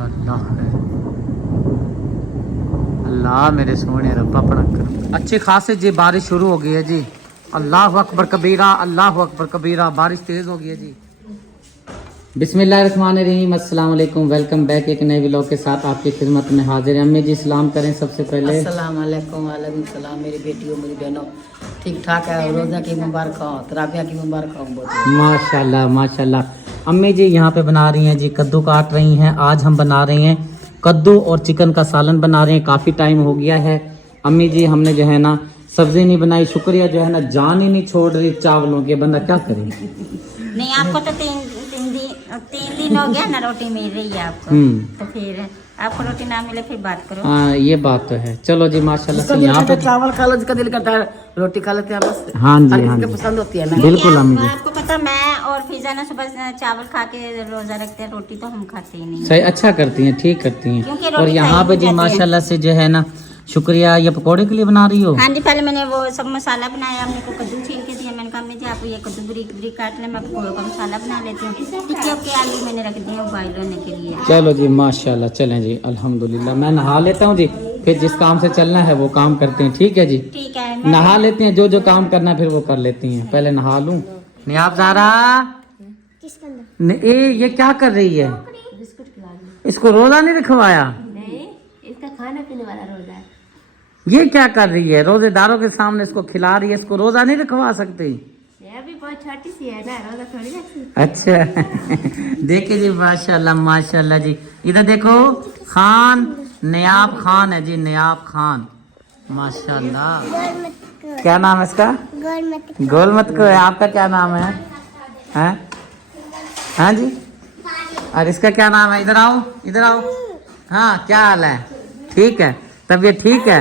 یا اللہ ہے اللہ میرے سونے رب اپنا کرم. اچھی خاصی جی بارش شروع ہو گئی ہے جی. اللہ اکبر کبیرہ اللہ اکبر کبیرہ. بارش تیز ہو گئی ہے جی. بسم اللہ الرحمن الرحیم. السلام علیکم. ویلکم بیک ایک نئے ولاگ کے ساتھ آپ کی خدمت میں حاضر ہیں. امی جی سلام کریں سب سے پہلے. السلام علیکم. وعلیکم السلام. میری بیٹیوں میری بہنوں ٹھیک ٹھاک ہے. روزہ کی مبارک ہو, تراویح کی مبارک ہو. ماشاء اللہ ماشاء اللہ. امی جی یہاں پہ بنا رہی ہیں جی کدو کاٹ رہی ہیں. آج ہم بنا رہے ہیں کدو اور چکن کا سالن بنا رہے ہیں. کافی ٹائم ہو گیا ہے امی جی ہم نے جو ہے نا سبزی نہیں بنائی. شکریہ جو ہے نا جان ہی نہیں چھوڑ رہی چاولوں کے. بندہ کیا کرے. نہیں آپ کو تو تین دن ہو گیا نا روٹی مل رہی ہے آپ کو, تو پھر آپ کو روٹی نہ ملے پھر بات کرو. ہاں یہ بات تو ہے. چلو جی ماشاء اللہ سے یہاں پہ چاول کھا لو, جس کا دل کرتا ہے روٹی کھا لیتے ہیں بس. ہاں جی ہر ہاں کسی جی کو پسند ہوتی ہے نا. بالکل امی جی آپ کو پتا میں اور فضا نا صبح چاول کھا کے روزہ رکھتے ہیں, روٹی تو ہم کھاتے ہی نہیں. صحیح اچھا کرتی ہیں ٹھیک کرتی ہیں. کیونکہ اور روٹی یہاں پہ جی ماشاء اللہ سے جو ہے نا شکریہ. یہ پکوڑے کے لیے بنا رہی ہو. ہاں جی پہلے میں نے وہ سب مسالہ بنایا, ہم نے کو کدو چھیل کے دیا. میں نے کہا امی جی آپ یہ کدو بریک بریک کاٹ لیں, میں پکوڑوں کا مسالہ بنا لیتی ہوں. ٹکے کے آلو میں نے رکھ دیے بوائل ہونے کے لیے. چلو جی ماشاء اللہ. چلیں جی الحمدللہ. میں نہا لیتا ہوں جی, پھر جس کام سے چلنا ہے وہ کام کرتے ہیں. ٹھیک ہے جی ٹھیک ہے. نہا لیتے ہیں, جو کام کرنا ہے پھر وہ کر لیتی ہیں. پہلے نہا لوں. نہیں آپ زارا یہ کیا کر رہی ہے. اس کو روزہ نہیں رکھوایا. اس کا کھانا پینے والا روزہ ہے. یہ کیا کر رہی ہے روزے داروں کے سامنے اس کو کھلا رہی ہے. اس کو روزہ نہیں رکھوا سکتی. یہ ابھی بہت چھوٹی سی ہے نا, روزہ تھوڑی رکھتی. اچھا دیکھیں جی ماشاء اللہ جی. ادھر دیکھو خان نیاب خان ہے جی, نیاب خان ماشاء اللہ. کیا نام ہے اس کا. گول مت کو ہے. آپ کا کیا نام ہے. ہاں جی. اور اس کا کیا نام ہے. ادھر آؤ ادھر آؤ. ہاں کیا حال ہے. ٹھیک ہے طبیعت ٹھیک ہے.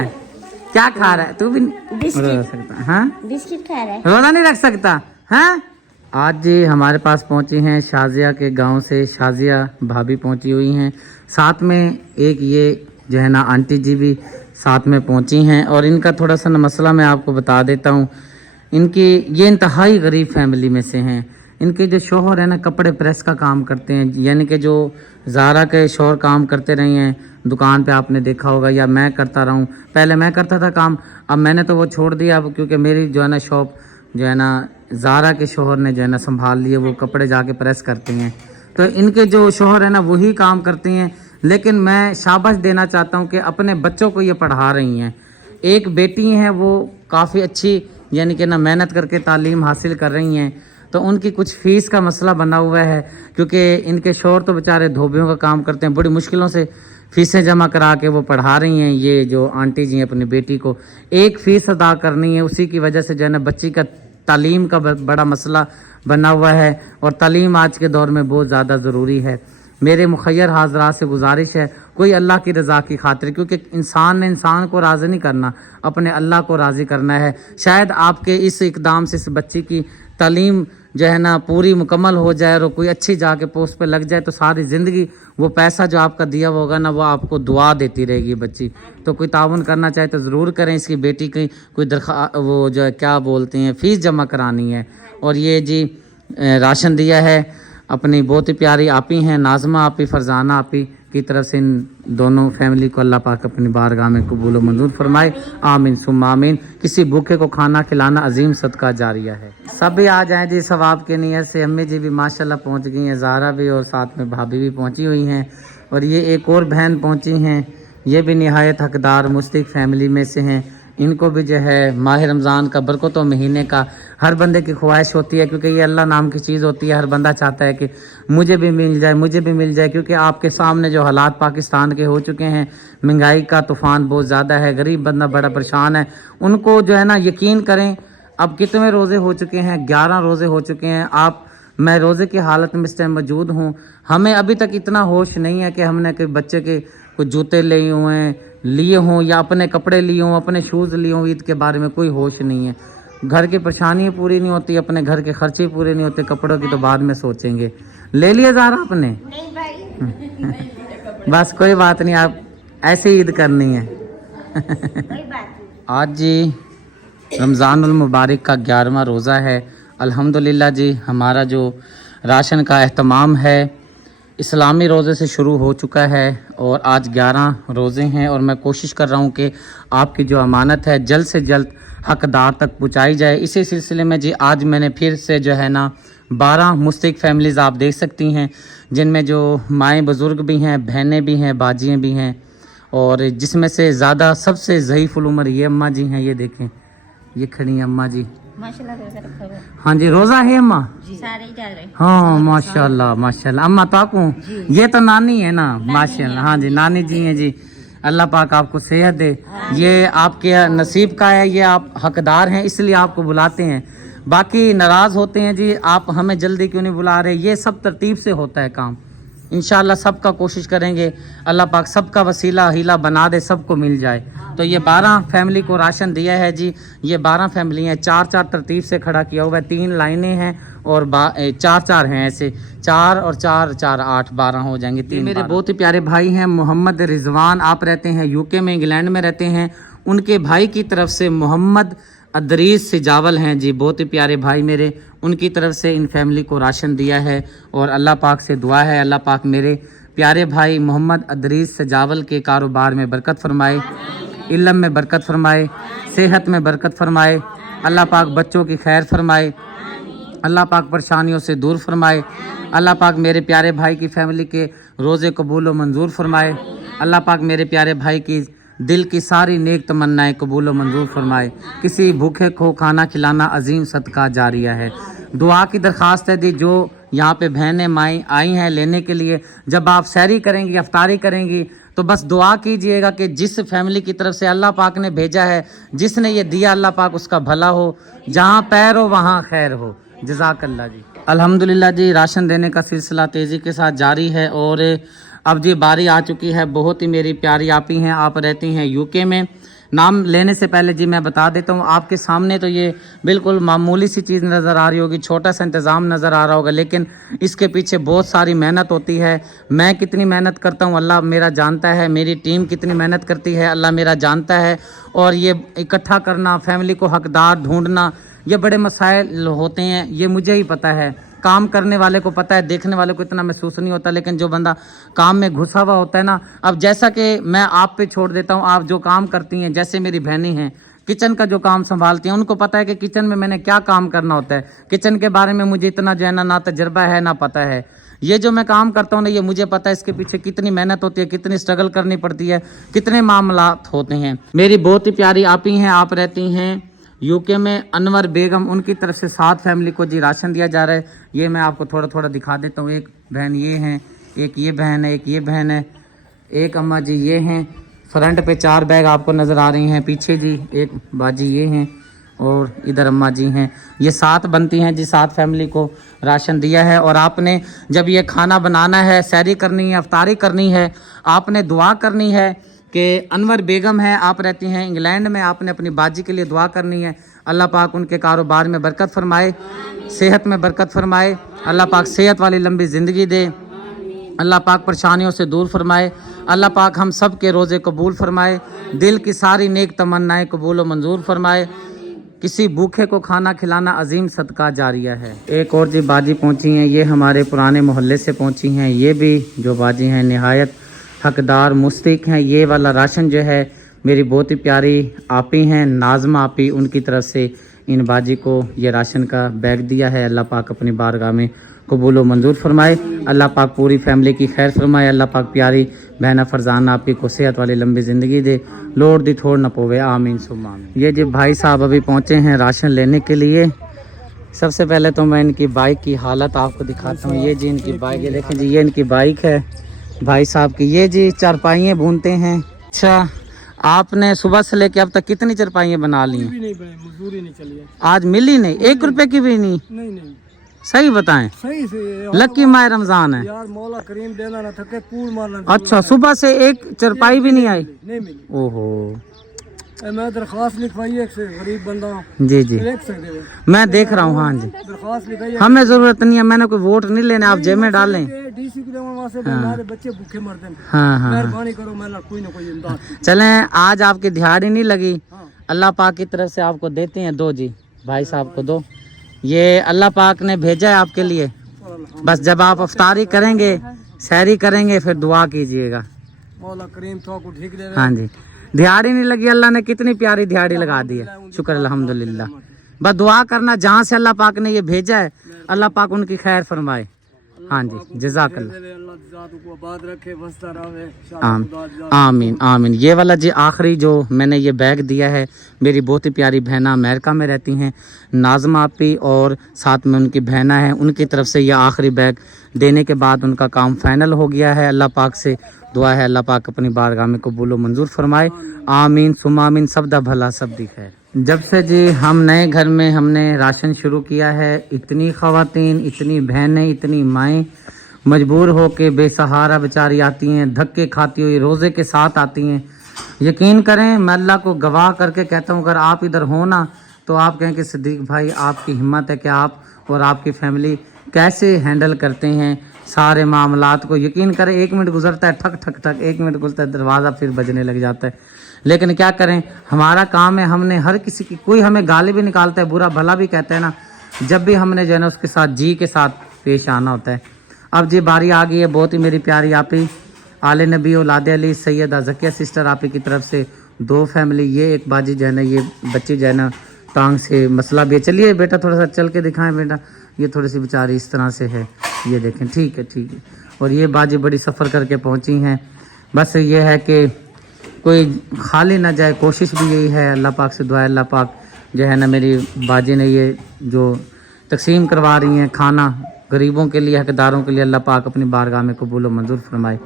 کیا کھا رہا ہے تو بھی روزہ رکھ سکتا. ہاں بسکٹ کھا رہا ہے. روزہ نہیں رکھ سکتا. ہاں آج جی ہمارے پاس پہنچی ہیں شازیہ کے گاؤں سے. شازیہ بھابھی پہنچی ہوئی ہیں, ساتھ میں ایک یہ جو ہے نا آنٹی جی بھی ساتھ میں پہنچی ہیں. اور ان کا تھوڑا سا مسئلہ میں آپ کو بتا دیتا ہوں. ان کی یہ انتہائی غریب فیملی میں سے ہیں. ان کے جو شوہر ہیں نا کپڑے پریس کا کام کرتے ہیں, یعنی کہ جو زارا کے شوہر کام کرتے رہے ہیں دکان پہ, آپ نے دیکھا ہوگا, یا میں کرتا رہا ہوں. پہلے میں کرتا تھا کام, اب میں نے تو وہ چھوڑ دیا اب, کیونکہ میری جو ہے نا شاپ جو ہے نا زارا کے شوہر نے جو ہے نا سنبھال لیے. وہ کپڑے جا کے پریس کرتے ہیں, تو ان کے جو شوہر ہے نا وہی کام کرتے ہیں. لیکن میں شاباش دینا چاہتا ہوں کہ اپنے بچوں کو یہ پڑھا رہی ہیں. ایک بیٹی ہیں وہ کافی اچھی یعنی کہ نا محنت کر کے تعلیم حاصل کر رہی ہیں, تو ان کی کچھ فیس کا مسئلہ بنا ہوا ہے, کیونکہ ان کے شوہر تو بیچارے دھوبیوں کا کام کرتے ہیں. بڑی مشکلوں سے فیسیں جمع کرا کے وہ پڑھا رہی ہیں. یہ جو آنٹی جی ہیں اپنی بیٹی کو ایک فیس ادا کرنی ہے, اسی کی وجہ سے جو ہے نا بچی کا تعلیم کا بڑا مسئلہ بنا ہوا ہے. اور تعلیم آج کے دور میں بہت زیادہ ضروری ہے. میرے مخیر حاضرات سے گزارش ہے, کوئی اللہ کی رضا کی خاطر, کیونکہ انسان نے انسان کو راضی نہیں کرنا, اپنے اللہ کو راضی کرنا ہے. شاید آپ کے اس اقدام سے اس بچی کی تعلیم جو ہے نا پوری مکمل ہو جائے اور کوئی اچھی جا کے پوسٹ پہ لگ جائے, تو ساری زندگی وہ پیسہ جو آپ کا دیا ہوا ہوگا نا وہ آپ کو دعا دیتی رہے گی بچی. تو کوئی تعاون کرنا چاہے تو ضرور کریں. اس کی بیٹی کی کوئی وہ جو ہے کیا بولتے ہیں فیس جمع کرانی ہے. اور یہ جی راشن دیا ہے اپنی بہت ہی پیاری آپی ہیں ناظمہ آپی, فرزانہ آپی کی طرف سے. ان دونوں فیملی کو اللہ پاک اپنی بارگاہ میں قبول و منظور فرمائے, آمین ثم آمین. کسی بھوکے کو کھانا کھلانا عظیم صدقہ جاریہ ہے. سب بھی آ جائیں جی ثواب کے نیت سے. امی جی بھی ماشاءاللہ پہنچ گئی ہیں, زہرا بھی, اور ساتھ میں بھابھی بھی پہنچی ہوئی ہیں. اور یہ ایک اور بہن پہنچی ہیں, یہ بھی نہایت حقدار مستحق فیملی میں سے ہیں. ان کو بھی جو ہے ماہ رمضان کا برکتوں مہینے کا ہر بندے کی خواہش ہوتی ہے, کیونکہ یہ اللہ نام کی چیز ہوتی ہے. ہر بندہ چاہتا ہے کہ مجھے بھی مل جائے مجھے بھی مل جائے, کیونکہ آپ کے سامنے جو حالات پاکستان کے ہو چکے ہیں, مہنگائی کا طوفان بہت زیادہ ہے, غریب بندہ بڑا پریشان ہے. ان کو جو ہے نا یقین کریں اب کتنے روزے ہو چکے ہیں, 11 روزے ہو چکے ہیں. میں روزے کی حالت میں اس ٹائم موجود ہوں. ہمیں ابھی تک اتنا ہوش نہیں ہے کہ ہم نے کوئی بچے کے کوئی جوتے لیے ہوں یا اپنے کپڑے لیے ہوں, اپنے شوز لیے ہوں. عید کے بارے میں کوئی ہوش نہیں ہے. گھر کی پریشانی پوری نہیں ہوتی, اپنے گھر کے خرچے پورے نہیں ہوتے, کپڑوں کی تو بعد میں سوچیں گے. لے لیے زارا آپ نے. بس کوئی بات نہیں, آپ ایسے عید کرنی ہے. آج جی رمضان المبارک کا 11واں روزہ ہے. الحمدللہ جی ہمارا جو راشن کا اہتمام ہے इस्लामी रोज़े से शुरू हो चुका है और आज 11 रोज़े हैं और मैं कोशिश कर रहा हूं कि आपकी जो अमानत है जल्द से जल्द हकदार तक पहुंचाई जाए। इसी सिलसिले में जी आज मैंने फिर से जो है ना 12 मुस्तहिक फैमिलीज़ आप देख सकती हैं, जिनमें जो माएँ बुज़ुर्ग भी हैं, बहनें भी हैं, बाजियाँ भी हैं, और जिसमें से ज़्यादा सबसे ज़ईफ़ुल उम्र ये अम्मा जी हैं। ये देखें, ये खड़ी हैं अम्मा जी। माशाल्लाह रोजा रखा हुआ हाँ जी, रोज़ा है अम्मा? सारे ही डाल रहे हैं। हाँ माशाल्लाह माशाल्लाह। अम्मा ताकू, ये तो नानी है ना? माशाल्लाह। हाँ जी, नानी जी हैं जी। अल्लाह पाक आपको सेहत दे। ये आपके नसीब का है, ये आप हकदार हैं इसलिए आपको बुलाते हैं। बाकी नाराज़ होते हैं जी, आप हमें जल्दी क्यों नहीं बुला रहे। ये सब तरतीब से होता है काम। इंशाल्लाह सबका कोशिश करेंगे, अल्लाह पाक सबका वसीला हीला बना दे, सबको मिल जाए। तो ये 12 फैमिली को राशन दिया है जी। ये 12 फैमिली हैं, 4-4 तरतीब से खड़ा किया हुआ है, 3 लाइनें हैं और 4-4 हैं, ऐसे 4 और 4 4 8 12 हो जाएंगे। 3 मेरे बहुत ही प्यारे भाई हैं मोहम्मद रिजवान, आप रहते हैं यूके में, इंग्लैंड में रहते हैं। उनके भाई की तरफ से मोहम्मद अदरीस सिजावल हैं जी, बहुत ही प्यारे भाई मेरे, उनकी तरफ से इन फैमिली को राशन दिया है। और अल्लाह पाक से दुआ है अल्लाह पाक मेरे प्यारे भाई मोहम्मद अदरीस सिजावल के कारोबार में बरकत फरमाए, इल्म में बरकत फरमाए, सेहत में बरकत फरमाए। अल्लाह पाक बच्चों की खैर फरमाए, अल्लाह पाक परेशानियों से दूर फरमाए। अल्लाह पाक मेरे प्यारे भाई की फैमिली के रोज़े कबूल व मंजूर फरमाए। अल्लाह पाक मेरे प्यारे भाई की दिल की सारी नेक तमन्नाएं कबूल व मंजूर फरमाए। किसी भूखे को खाना खिलाना अजीम सदका जारिया है। दुआ की दरख्वास्त है दी, जो यहाँ पे बहनें माएँ आई हैं लेने के लिए, जब आप सैरी करेंगी, अफ्तारी करेंगी, तो बस दुआ कीजिएगा कि जिस फैमिली की तरफ से अल्लाह पाक ने भेजा है, जिसने ये दिया, अल्लाह पाक उसका भला हो, जहाँ पैर हो वहाँ खैर हो। जज़ाकल्लाह जी। अल्हम्दुलिल्लाह जी, राशन देने का सिलसिला तेज़ी के साथ जारी है और अब जी बारी आ चुकी है। बहुत ही मेरी प्यारी आपी हैं, आप रहती हैं यूके में। नाम लेने से पहले जी मैं बता देता हूँ, आपके सामने तो ये बिल्कुल मामूली सी चीज़ नज़र आ रही होगी, छोटा सा इंतज़ाम नज़र आ रहा होगा, लेकिन इसके पीछे बहुत सारी मेहनत होती है। मैं कितनी मेहनत करता हूँ अल्लाह मेरा जानता है, मेरी टीम कितनी मेहनत करती है अल्लाह मेरा जानता है। और ये इकट्ठा करना, फैमिली को हकदार ढूंढना, ये बड़े मसाइल होते हैं, ये मुझे ही पता है। काम करने वाले को पता है, देखने वाले को इतना महसूस नहीं होता, लेकिन जो बंदा काम में घुसा हुआ होता है ना, अब जैसा कि मैं आप पे छोड़ देता हूँ, आप जो काम करती हैं, जैसे मेरी बहनें हैं किचन का जो काम संभालती हैं, उनको पता है कि किचन में मैंने क्या काम करना होता है। किचन के बारे में मुझे इतना जो है ना तजर्बा है ना पता है। ये जो मैं काम करता हूँ ना, ये मुझे पता है इसके पीछे कितनी मेहनत होती है, कितनी स्ट्रगल करनी पड़ती है, कितने मामलात होते हैं। मेरी बहुत ही प्यारी आपी हैं, आप रहती हैं यूके में, अनवर बेगम, उनकी तरफ से 7 फैमिली को जी राशन दिया जा रहा है। ये मैं आपको थोड़ा थोड़ा दिखा देता हूँ। एक बहन ये हैं, एक ये बहन है, एक ये बहन है, एक अम्मा जी ये हैं। फ्रंट पे 4 बैग आपको नज़र आ रही हैं, पीछे जी एक बाजी ये हैं और इधर अम्मा जी हैं। ये 7 बनती हैं जी, 7 फैमिली को राशन दिया है। और आपने जब ये खाना बनाना है, सैरी करनी है, अफ्तारी करनी है, आपने दुआ करनी है कि अनवर बेगम है, आप रहती हैं इंग्लैंड में, आपने अपनी बाजी के लिए दुआ करनी है। अल्लाह पाक उनके कारोबार में बरकत फरमाए, सेहत में बरकत फरमाए, अल्लाह पाक सेहत वाली लंबी ज़िंदगी दे, अल्लाह पाक परेशानियों से दूर फरमाए, अल्लाह पाक हम सब के रोज़े कबूल फरमाए, दिल की सारी नेक तमन्नाएं कबूल व मंजूर फरमाए। किसी भूखे को खाना खिलाना अजीम सदका जारिया है। एक और जी बाजी पहुँची हैं, ये हमारे पुराने मोहल्ले से पहुँची हैं। ये भी जो बाजी हैं नहायत हकदार मुस्तहिक हैं। ये वाला राशन जो है मेरी बहुत ही प्यारी आपी हैं नाज़मा आपी, उनकी तरफ से इन बाजी को ये राशन का बैग दिया है। अल्लाह पाक अपनी बारगाह में कबूल व मंजूर फरमाए, अल्लाह पाक पूरी फैमिली की खैर फरमाए, अल्लाह पाक प्यारी बहना फरजान आपकी को सेहत वाली लंबी ज़िंदगी दे, लोड़ दी थोड़ न पोवे, आमीन सुम्मा आमीन। ये जी भाई साहब अभी पहुँचे हैं राशन लेने के लिए। सबसे पहले तो मैं इनकी बाइक की हालत आपको दिखाता हूँ। ये जी इनकी बाइक है, देखें जी, ये इनकी बाइक है भाई साहब की। ये जी चारपाइयाँ भूनते हैं। अच्छा, आपने सुबह से लेके अब तक कितनी चारपाइयाँ बना ली हैं? नहीं बने, मजदूरी नहीं चली है। आज मिली नहीं, 1 रुपए की भी नहीं? नहीं सही बताएं, सही से लकी माह रमजान है यार, मौला करीम देना ना थके, कूड़ मारना। अच्छा, सुबह से एक चारपाई भी नहीं आई? नहीं मिली। ओहो, मैं दरख्वास्त लिखवाई है, गरीब बंदा हूं। जी जी देख सकते हो, मैं देख रहा हूँ। हाँ जी, दरख्वास्त लिखाई है। हमें जरूरत नहीं है, मैंने कोई वोट नहीं लेने, आप जेब में डालें। डीसी को वहां से हमारे बच्चे भूखे मरते हैं। हाँ, मेहरबानी करो, मैं कोई ना कोई इमदाद। चलें, आज आपकी दिहाड़ी नहीं लगी, अल्लाह पाक की तरफ से आपको देते हैं। दो जी भाई साहब को दो, ये अल्लाह पाक ने भेजा है आपके लिए। बस जब आप अफ्तारी करेंगे सैरी करेंगे फिर दुआ कीजिएगा। मौला करीम तो को ठीक दे। हाँ जी, दिहाड़ी नहीं लगी, अल्लाह ने कितनी प्यारी दिहाड़ी लगा दी है, शुक्र अल्हम्दुलिल्लाह। बस दुआ करना, जहाँ से अल्लाह पाक ने ये भेजा है अल्लाह पाक उनकी खैर फरमाए। हाँ जी, जज़ाकल्लाह। अल्लाह जात को आबाद रखे, बसता रहे। आमीन आमीन। ये वाला जी आखिरी जो मैंने ये बैग दिया है, मेरी बहुत ही प्यारी बहना अमेरिका में रहती हैं, नाज़मा आपी और साथ में उनकी बहना है, उनकी तरफ से ये आखिरी बैग देने के बाद उनका काम फाइनल हो गया है। अल्लाह पाक से दुआ है अल्लाह पाक अपनी बारगाह में कबूल व मंजूर फरमाए। आमीन सुम्मा आमीन। सब दा भला सब दी खैर। जब से जी हम नए घर में हमने राशन शुरू किया है, इतनी ख़वातीन, इतनी बहनें, इतनी माएँ मजबूर हो के बेसहारा बेचारी आती हैं, धक्के खाती हुई रोज़े के साथ आती हैं। यकीन करें, मैं अल्लाह को गवाह करके कहता हूँ, अगर आप इधर हो ना तो आप कहें कि सिद्दीक भाई आपकी हिम्मत है कि आप और आपकी फैमिली कैसे हैंडल करते हैं सारे मामलात को। यकीन करें, 1 मिनट गुजरता है ठक ठक ठक, 1 मिनट गुजरता है दरवाज़ा फिर बजने लग जाता है। लेकिन क्या करें, हमारा काम है, हमने हर किसी की, कोई हमें गाली भी निकालता है, बुरा भला भी कहता है ना, जब भी हमने जो है ना उसके साथ जी के साथ पेश आना होता है। अब जी बारी आ गई है बहुत ही मेरी प्यारी आपी आले नबी औलाद अली सैयदा ज़किया सिस्टर आपी की तरफ से 2 फैमिली। ये एक बाजी जो है ना, ये बच्ची जो है ना टांग से मसला भी है। चलिए बेटा थोड़ा सा चल के दिखाएं बेटा, ये थोड़ी सी बेचारी इस तरह से है, ये देखें। ठीक है ठीक है। और ये बाजी बड़ी सफ़र करके पहुंची हैं। बस ये है कि कोई खाली ना जाए, कोशिश भी यही है। अल्लाह पाक से दुआ है, अल्लाह पाक जो है ना मेरी बाजी ने ये जो तकसीम करवा रही हैं खाना गरीबों के लिए, हकदारों के लिए, अल्लाह पाक अपनी बारगाह में कबूल व मंजूर फरमाए।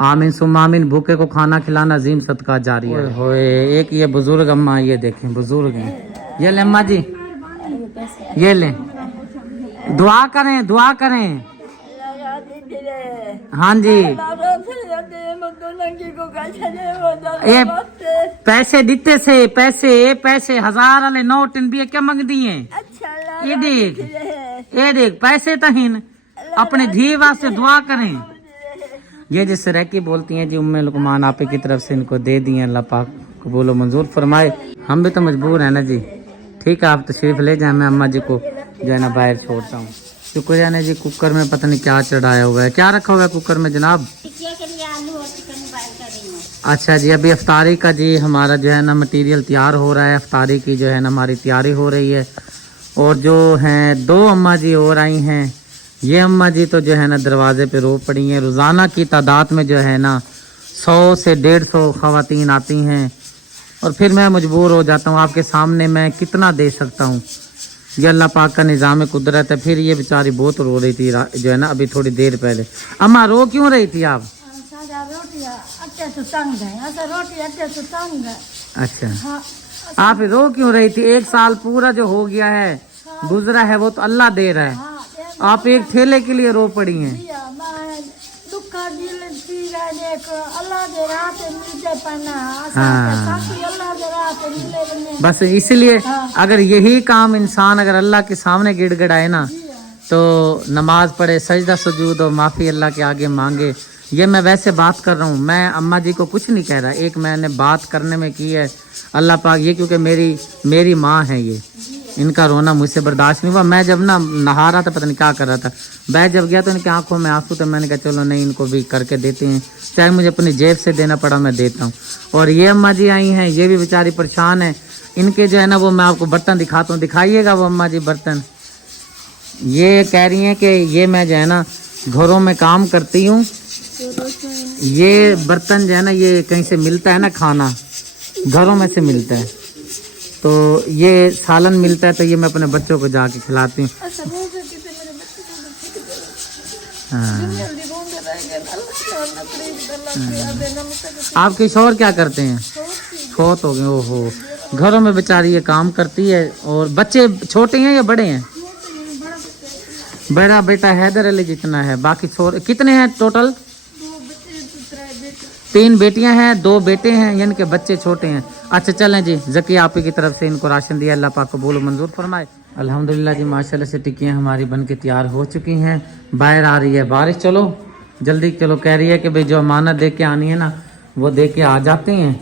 आमीन सुम्मा आमीन। भूखे को खाना खिलाना अजीम सदका जारी है। होए एक ये बुजुर्ग अम्मा, ये देखें बुजुर्ग हैं, ये ले अम्मा जी, ये ले, दुआ करें दुआ करें। हाँ जी, ये पैसे दिते से पैसे 1000 वाले नोट भी क्या मंग दिए। ये देख पैसे तहीन अपने धी वास्ते दुआ करें। ये जिस रैकी बोलती हैं जी उम्मे लुकमान आपे की तरफ से इनको दे दिए, अल्लाह पाक कबूल व मंजूर फरमाए। हम भी तो मजबूर हैं ना जी। ठीक है, आप तशरीफ ले जाएं, मैं अम्मा जी को जो है ना बाहर छोड़ता हूँ। शुक्रिया ने जी कुकर में पता नहीं क्या चढ़ाया हुआ है, क्या रखा हुआ है कुकर में जनाब? टिकिया के लिए आलू और चिकन बॉयल कर रही हूँ। अच्छा जी, अभी अफ्तारी का जी हमारा जो है ना मटेरियल तैयार हो रहा है, अफ्तारी की जो है ना हमारी तैयारी हो रही है। और जो हैं 2 अम्मा जी और आई हैं, ये अम्मा जी तो जो है ना दरवाजे पे रो पड़ी हैं। रोज़ाना की तादाद में जो है ना 100 से 150 ख़वातीन आती हैं और फिर मैं मजबूर हो जाता हूँ, आपके सामने मैं कितना दे सकता हूँ। ये अल्लाह पाक का निज़ाम कुदरत है। फिर ये बेचारी बहुत रो रही थी जो है ना अभी थोड़ी देर पहले। अम्मा रो क्यों रही थी आप? अच्छा, आप रो क्यों रही थी? 1 साल पूरा जो हो गया है गुजरा है वो तो अल्लाह दे रहा है, आप एक ठेले के लिए रो पड़ी हैं। हाँ, बस इसलिए अगर यही काम इंसान अगर अल्लाह के सामने गिड़गिड़ाए ना तो नमाज पढ़े, सजदा सुजूद और माफ़ी अल्लाह के आगे मांगे। ये मैं वैसे बात कर रहा हूँ, मैं अम्मा जी को कुछ नहीं कह रहा, एक मैंने बात करने में की है। अल्लाह पाक ये क्योंकि मेरी माँ है, ये इनका रोना मुझसे बर्दाश्त नहीं हुआ। मैं जब ना नहा रहा था, पता नहीं क्या कर रहा था, बैठ जब गया तो इनकी आंखों में आंसू, तो मैंने कहा चलो नहीं इनको भी करके देते हैं, चाहे मुझे अपनी जेब से देना पड़ा मैं देता हूँ। और ये अम्मा जी आई हैं, ये भी बेचारी परेशान है। इनके जो है ना वो मैं आपको बर्तन दिखाता हूँ, दिखाइएगा वो अम्मा जी बर्तन। ये कह रही हैं कि ये मैं जो है ना घरों में काम करती हूँ, ये बर्तन जो है ना ये कहीं से मिलता है ना, खाना घरों में से मिलता है, तो ये सालन मिलता है तो ये मैं अपने बच्चों को जाके खिलाती हूँ। हाँ। आपके शौहर क्या करते हैं? फौत हो गए। ओहो, घरों में बेचारी ये काम करती है। और बच्चे छोटे हैं या बड़े हैं? बड़ा बेटा हैदर अली जितना है, बाकी कितने हैं टोटल? 3 बेटियां हैं, 2 बेटे हैं, यानी कि बच्चे छोटे हैं। अच्छा चलें जी, ज़किया आपी की तरफ से इनको राशन दिया, अल्लाह पाक कबूल मंजूर फरमाए। अल्हम्दुलिल्लाह जी, माशाल्लाह से टिक्कियाँ हमारी बन के तैयार हो चुकी हैं। बाहर आ रही है बारिश, चलो जल्दी चलो, कह रही है कि भाई जो अमानत दे के आनी है ना वो दे के आ जाते हैं,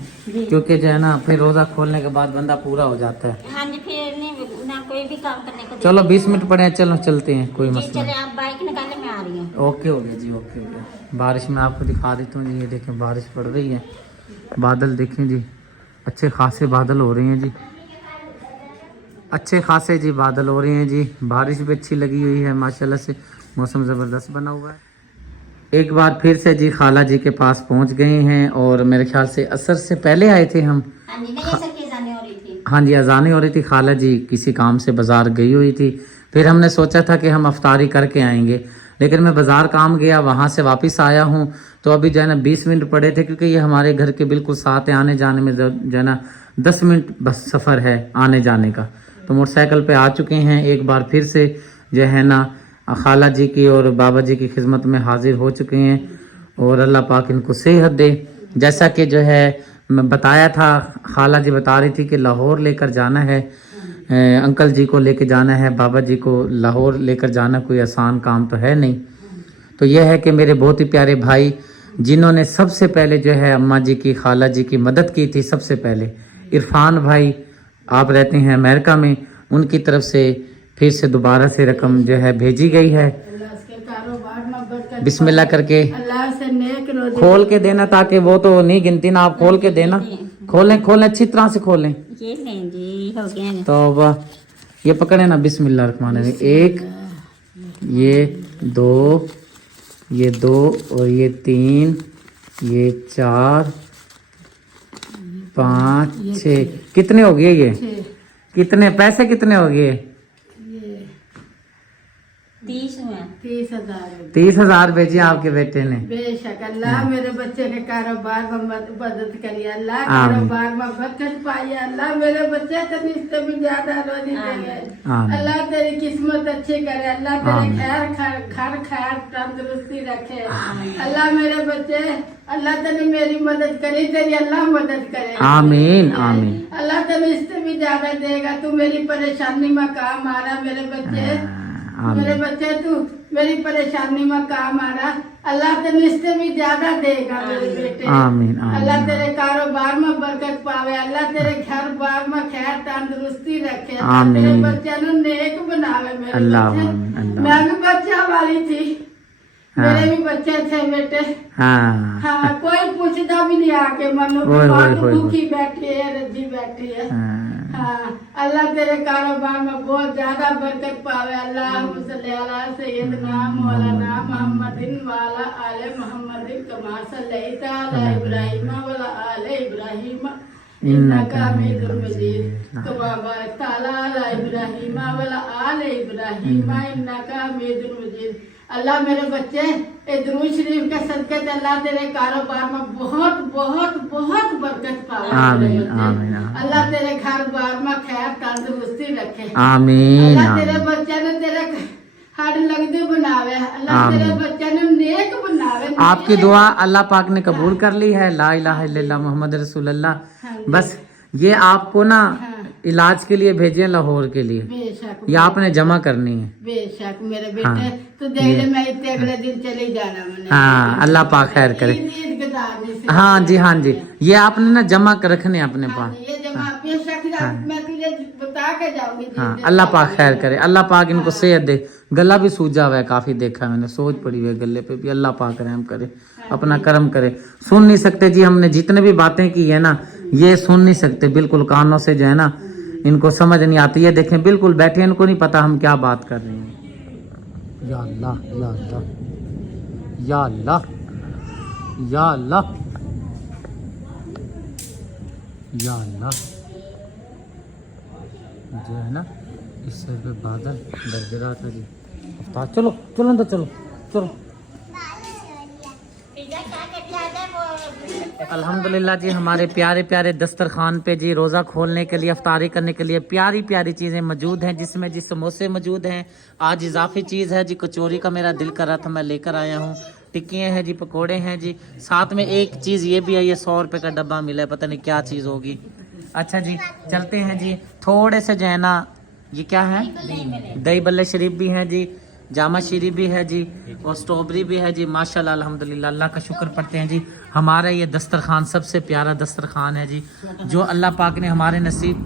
क्योंकि जो है ना फिर रोज़ा खोलने के बाद बंदा पूरा हो जाता है। हाँ जी, फिर नहीं ना कोई भी काम करने को। चलो 20 मिनट पड़े हैं, चलो चलते हैं, कोई मसला नहीं। चले आप बाइक निकाले, मैं आ रही हूँ। ओके हो गया जी, ओके हो गया। बारिश में आपको दिखा देता हूँ जी। ये देखें बारिश पड़ रही है, बादल देखें जी, अच्छे खासे बादल हो रहे हैं जी, अच्छे खासे जी बादल हो रहे हैं जी। बारिश भी अच्छी लगी हुई है माशाल्लाह से, मौसम ज़बरदस्त बना हुआ है। एक बार फिर से जी खाला जी के पास पहुंच गए हैं और मेरे ख्याल से असर से पहले आए थे हम। हाँ जी, नहीं सर की जाने हो रही थी। हाँ जी, अजानें हो रही थी। खाला जी किसी काम से बाज़ार गई हुई थी, फिर हमने सोचा था कि हम अफ्तारी करके आएंगे, लेकिन मैं बाज़ार काम गया, वहाँ से वापस आया हूँ तो अभी जो है ना 20 मिनट पड़े थे, क्योंकि ये हमारे घर के बिल्कुल साथ है, आने जाने में जो है ना 10 मिनट बस सफ़र है आने जाने का। तो मोटरसाइकिल पे आ चुके हैं। एक बार फिर से जो है ना खाला जी की और बाबा जी की खिदमत में हाजिर हो चुके हैं और अल्लाह पाक इनको सेहत दे। जैसा कि जो है मैं बताया था, खाला जी बता रही थी कि लाहौर लेकर जाना है, अंकल जी को लेकर जाना है, बाबा जी को लाहौर लेकर जाना कोई आसान काम तो है नहीं। तो यह है कि मेरे बहुत ही प्यारे भाई जिन्होंने सबसे पहले जो है अम्मा जी की खाला जी की मदद की थी, सबसे पहले इरफान भाई, आप रहते हैं अमेरिका में, उनकी तरफ से फिर से दोबारा से रकम जो है भेजी गई है। बिस्मिल्लाह करके खोल के देना, ताकि वो तो नहीं गिनती ना, आप खोल के देना। खोलें खोलें अच्छी तरह से खोलें। ये लें जी, हो गया। तो वाह, ये पकड़े ना, बिस्मिल्लाह रहमान रहीम। एक, ये दो, ये दो, और ये 3, ये 4, 5, 6, कितने हो गए ये? कितने पैसे कितने हो गए? 30,000 भेजे आपके बेटे ने। बेशक अल्लाह मेरे बच्चे के कारोबार में मदद करिए, अल्लाह कारोबार में बरकत पाइए, अल्लाह मेरे बच्चे से इससे भी ज्यादा रोजी देंगे, अल्लाह तेरी किस्मत अच्छी करे, अल्लाह तेरे घर खैर तंदुरुस्ती रखे, अल्लाह मेरे बच्चे, अल्लाह तेरी मेरी मदद करे, तेरी अल्लाह मदद करे। आमीन आमीन। अल्लाह तेरे इससे भी ज्यादा देगा, तू मेरी परेशानी में काम आ रहा, मेरे बच्चे तू मेरी परेशानी में काम आ रहा, अल्लाह तेरे इससे भी ज्यादा देगा मेरे बेटे। आमीन। अल्लाह तेरे कारोबार में बरकत पावे, अल्लाह तेरे घर बार में खैर तंदुरुस्ती रखे, तेरे बच्चे नु नेक बनावे मेरे बच्चे। मैं भी बच्चा वाली थी, मेरे भी बच्चे थे बेटे। हाँ, कोई पूछता भी नहीं आके, मनु भूखी बैठी है, रजी बैठी है। हाँ, अल्लाह तेरे कारोबार में बहुत ज्यादा बरकत पावे, अल्लाह सैयदना मौलाना मोहम्मदिन वाला आले मोहम्मदिन कमा सल्लैता अला इब्राहीम वाला आले इब्राहीम इन्नका हमीदुम मजीद कमा बारकता अला इब्राहीम वाला आले इब्राहीम इन्नका हमीदुम मजीद। अल्लाह मेरे बच्चे दुरूद शरीफ के सदके से अल्लाह तेरे कारोबार में बहुत बहुत बहुत बरकत पावे। आमीन आमीन। अल्लाह तेरे घर बार में खैर तंदुरुस्ती रखे। आमीन। अल्लाह तेरे बच्चे ने तेरे हर लगदे बनावे, अल्लाह तेरे बच्चे ने नेक बनावे। आपकी दुआ अल्लाह पाक ने कबूल कर ली है। ला इलाहा इल्लल्लाह मोहम्मद रसूलुल्लाह। बस ये आपको ना इलाज के लिए भेजे लाहौर के लिए, बेशक ये आपने जमा करनी है। बेशक मेरे बेटे, तो देख ले मैं इतने अगले दिन चले जाना मैंने। हाँ, अल्लाह पाक खैर करे। हाँ जी, हाँ जी, ये आपने ना जमा कर रखने अपने पास। ये जमा बेशक मैं तुझे बता के जाऊंगी। हाँ, अल्लाह पाक खैर करे, अल्लाह पाक इनको सेहत दे। गला भी सूजा हुआ है, काफी देखा है मैंने, सोच पड़ी हुई है गले पे भी। अल्लाह पाक रहम करे, अपना करम करे। सुन नहीं सकते जी, हमने जितने भी बातें की है ना, ये सुन नहीं सकते बिल्कुल, कानों से जो है ना इनको समझ नहीं आती है। देखें बिल्कुल बैठे, इनको नहीं पता हम क्या बात कर रहे हैं। या अल्लाह या अल्लाह या अल्लाह या अल्लाह या अल्लाह। जो है ना इस सर पे बादल गरज रहा था जी। चलो चलो अंदर चलो चलो। अल्हम्दुलिल्लाह जी, हमारे प्यारे प्यारे दस्तरखान पे जी रोज़ा खोलने के लिए, अफ्तारी करने के लिए प्यारी प्यारी चीज़ें मौजूद हैं, जिसमें जी समोसे मौजूद हैं। आज इजाफी चीज़ है जी, कचौरी का मेरा दिल कर रहा था, मैं लेकर आया हूँ। टिक्कियाँ हैं जी, पकोड़े हैं जी, साथ में एक चीज़ ये भी है, ये 100 रुपये का डब्बा मिला है, पता नहीं क्या चीज़ होगी। अच्छा जी चलते हैं जी। थोड़े से जो है ना, ये क्या है, दही बल्ले शरीफ भी हैं जी, जामा शीरी भी है जी, और स्ट्रॉबेरी भी है जी। माशाल्लाह अल्हम्दुलिल्लाह, अल्लाह का शुक्र पढ़ते हैं जी। हमारा ये दस्तरखान सबसे प्यारा दस्तरखान है जी, जो अल्लाह पाक ने हमारे नसीब।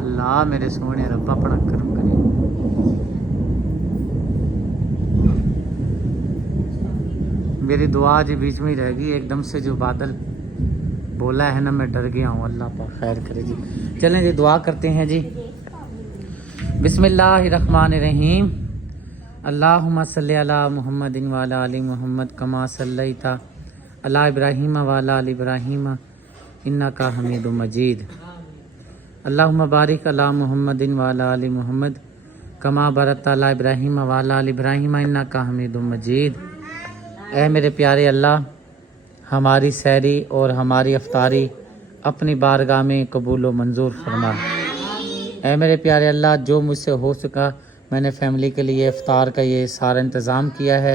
अल्लाह मेरे सोने रब्बा बड़ा करम करे। मेरी दुआ जी बीच में ही रह गई, एकदम से जो बादल बोला है ना, मैं डर गया हूँ। अल्लाह पाक खैर करे जी। चलें जी दुआ करते हैं जी। बिस्मिल्लाहिर्रहमानिर्रहीम। अल्लाहुम्मा सल्ली अला मुहम्मदिन व अला आलि मुहम्मद कमा सल्लैता अला इब्राहीम व अला आलि इब्राहीम इन्नका हमीदुम मजीद। अल्लाहुम्मा बारिक अला मुहम्मदिन व अला आलि मुहम्मद कमा बरकता अला इब्राहीम व अला आलि इब्राहीम इन्नका हमीदुम मजीद। ऐ मेरे प्यारे अल्लाह, हमारी सहरी और हमारी अफ्तारी अपनी बारगाह में कबूल व मंजूर फरमा। ऐ मेरे प्यारे अल्लाह, जो मुझसे हो सका मैंने फैमिली के लिए इफ्तार का ये सारा इंतज़ाम किया है।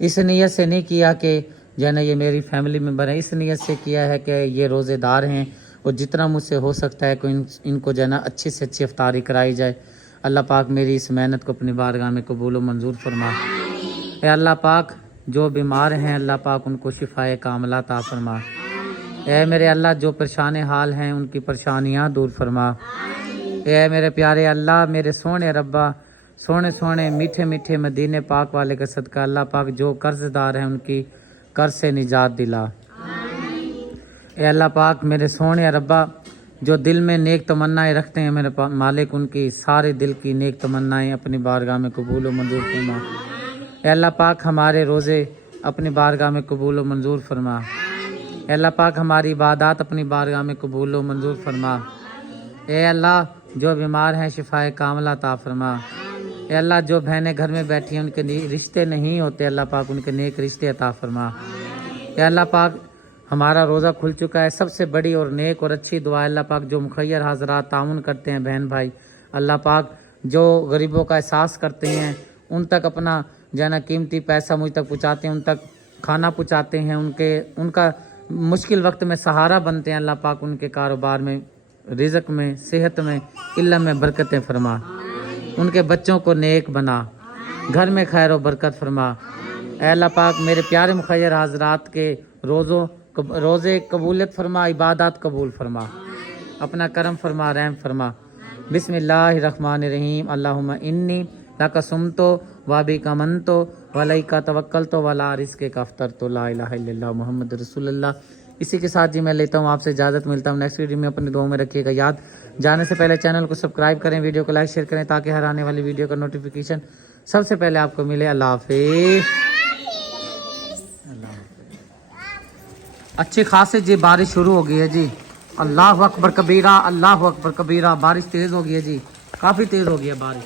इस नीयत से नहीं किया कि जो है ये मेरी फैमिली मेम्बर है, इस नीयत से किया है कि ये रोज़ेदार हैं और जितना मुझसे हो सकता है कि इनको जो है ना अच्छी से अच्छी इफ्तारी कराई जाए। अल्लाह पाक मेरी इस मेहनत को अपनी बारगाह में कबूल व मंजूर फरमा। ऐ अल्लाह पाक, जो बीमार हैं अल्लाह पाक उनको शिफाए कामला अता फरमा। ऐ मेरे अल्लाह, जो परेशान हाल हैं उनकी परेशानियां दूर फरमा। ऐ मेरे प्यारे अल्लाह, मेरे सोने रब्बा, सोने सोने मीठे मीठे मदीने पाक वाले का सदका अल्लाह पाक जो कर्जदार हैं उनकी कर्ज से निजात दिला। ऐ अल्लाह पाक, मेरे सोने रब्बा, जो दिल में नेक तमन्नाएं रखते हैं मेरे मालिक, उनकी सारे दिल की नेक तमन्नाएं अपनी बारगाह में कबूल व मंजूर फरमा। ऐ अल्लाह पाक, हमारे रोज़े अपनी बारगाह में कबूल व मंजूर फरमा। ऐ अल्लाह पाक, हमारी इबादत अपनी बारगाह में कबूल व मंजूर फरमा। ऐ अल्लाह, जो बीमार हैं शिफाए कामला अता फरमा। ऐ अल्लाह, जो बहनें घर में बैठी हैं उनके रिश्ते नहीं होते अल्लाह पाक उनके नेक रिश्ते अता फरमा। ऐ अल्लाह पाक, हमारा रोज़ा खुल चुका है। सबसे बड़ी और नेक और अच्छी दुआ अल्लाह पाक, जो मुखैर हाजरात ताउन करते हैं बहन भाई, अल्लाह पाक जो गरीबों का एहसास करते हैं उन तक अपना जो है ना कीमती पैसा मुझ तक पहुँचाते हैं, उन तक खाना पहुँचाते हैं, उनका मुश्किल वक्त में सहारा बनते हैं। अल्लाह पाक उनके कारोबार में, रिज़्क में, सेहत में, इल्म में बरकतें फरमा। उनके बच्चों को नेक बना, घर में खैर व बरकत फरमा। ऐ अल्लाह पाक, मेरे प्यारे मुखैर हाजरात के रोज़े कबूलियत फरमा, इबादत कबूल फरमा, अपना करम फरमा, रहम फरमा। बिस्मिल्लाहिर्रहमानिर्रहीम। अल्लाहुम्मा इन्नी लका सुमतो वाबिका मनतो वलैका तवक्कलतो वला रिज़्क़े का अफ़्तरतो ला इलाहा इल्लल्लाह मुहम्मद रसूलुल्लाह। इसी के साथ जी मैं लेता हूँ आपसे इजाज़त, मिलता हूँ नेक्स्ट वीडियो में। अपनी दुआ में रखिएगा याद। जाने से पहले चैनल को सब्सक्राइब करें, वीडियो को लाइक शेयर करें ताकि हर आने वाली वीडियो का नोटिफिकेशन सबसे पहले आपको मिले। अल्लाह हाफिज़। अच्छी खासी जी बारिश शुरू हो गई है जी। अल्लाह अकबर कबीरा, अल्लाह अकबर कबीरा। बारिश तेज़ हो गई है जी, काफ़ी तेज़ हो गई है बारिश।